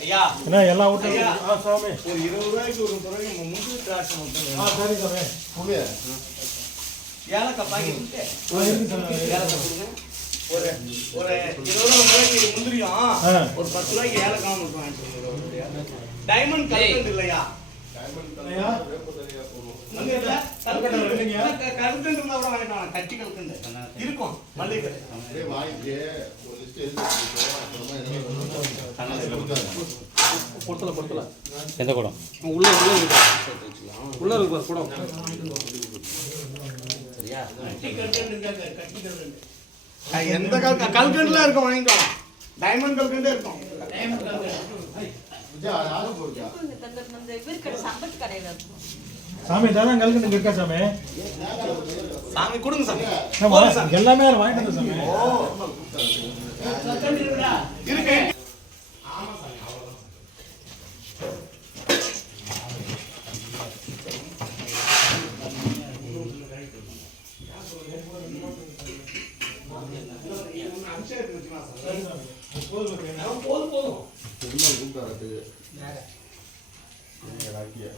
ஐயா. என்ன எல்லாம் விட்டு ஐயா. ஆ சாமி. ஒரு இருபது ரூபாய்க்கு ஒரு முறை முந்திரி திராட்சை மட்டும் ஆ. சரி சாமி ஏலக்காய் சாமி ஏலக்காய் கொடுங்க. ஒரு ஒரு இருபது ரூபா ரூபாய்க்கு முந்திரியும் ஆ. ஒரு பத்து ரூபாய்க்கு ஏலக்காய் மட்டும் வாங்கிட்டு டைமண்ட் கலக்கண்டு இல்லையா? ஐயா. வந்து இல்ல? கல்கண்டு இல்லைங்க. கல்கண்டு கல்கண்டு இருக்கும். மல்லிகை. கடை. அப்படியே வாங்கிட்டு ஒரு லிஸ்ட் எழுதி வச்சுக்கோ. அப்புறமா என்ன பொறுத்தல பொறுத்தல எந்த குடம்? உள்ள உள்ள இருக்கு. உள்ள இருக்கு குடம். சரியா? கல்கண்டு கல்கண்டு. எந்த கல் கல்கண்டுலாம் இருக்கும் வாங்கிட்டு வாங்க. டைமண்ட் கல்கண்டே இருக்கும் விஜயா, யாரும் போடுறா? இந்த வீர்க்கடை சம்பத் கடையில் இருக்கும். சாமி தானே கல்கண்டு இருக்கா சாமி. சாமி கொடுங்க சாமி. ஆமா, எல்லாமே வாங்கிட்டு வந்தேன் சாமி. இருக்கு. போதும் போதும். பெருமாள் கூப்பிட்டாரு. ராக்கியா.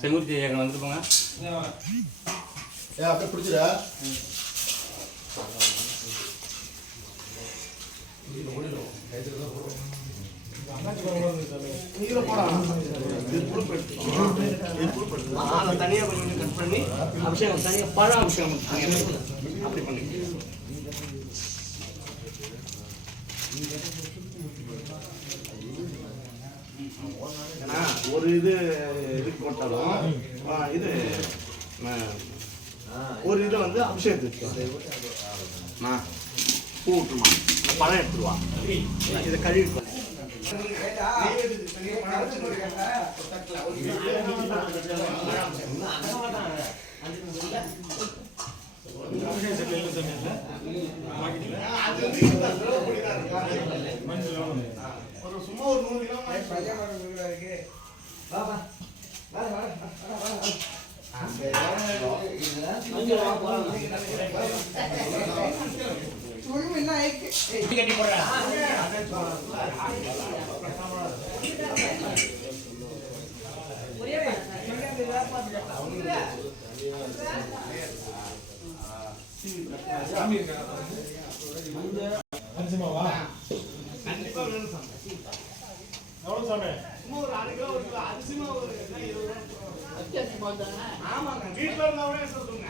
செங்குறிச்சி ஏகன் வந்துட்டு ஏ அப்படியே பிடிச்சிடா. நீல கொஞ்சம் கட் பண்ணி அபிஷேகம் தனியாக பழ அபிஷேகம் அப்படி பண்ணி ஒரு இது இதுக்கு போட்டாலும் ஆ, இது ஒரு இதை வந்து அபிஷேகத்துக்கு பூ விட்டுருமா பழம் எடுத்துருவா இதை கழுவி சும்மா ஒரு நூறு கிலோ அரிசிமாவா எவ்வளோ சாமி சும்மா ஒரு அரை கிலோ ஒரு கிலோ அரிசி மாவு ஒரு என்ன இருபது ரூபா? ஆமாங்க வீட்டுல இருந்தா கூட சொல்லுங்க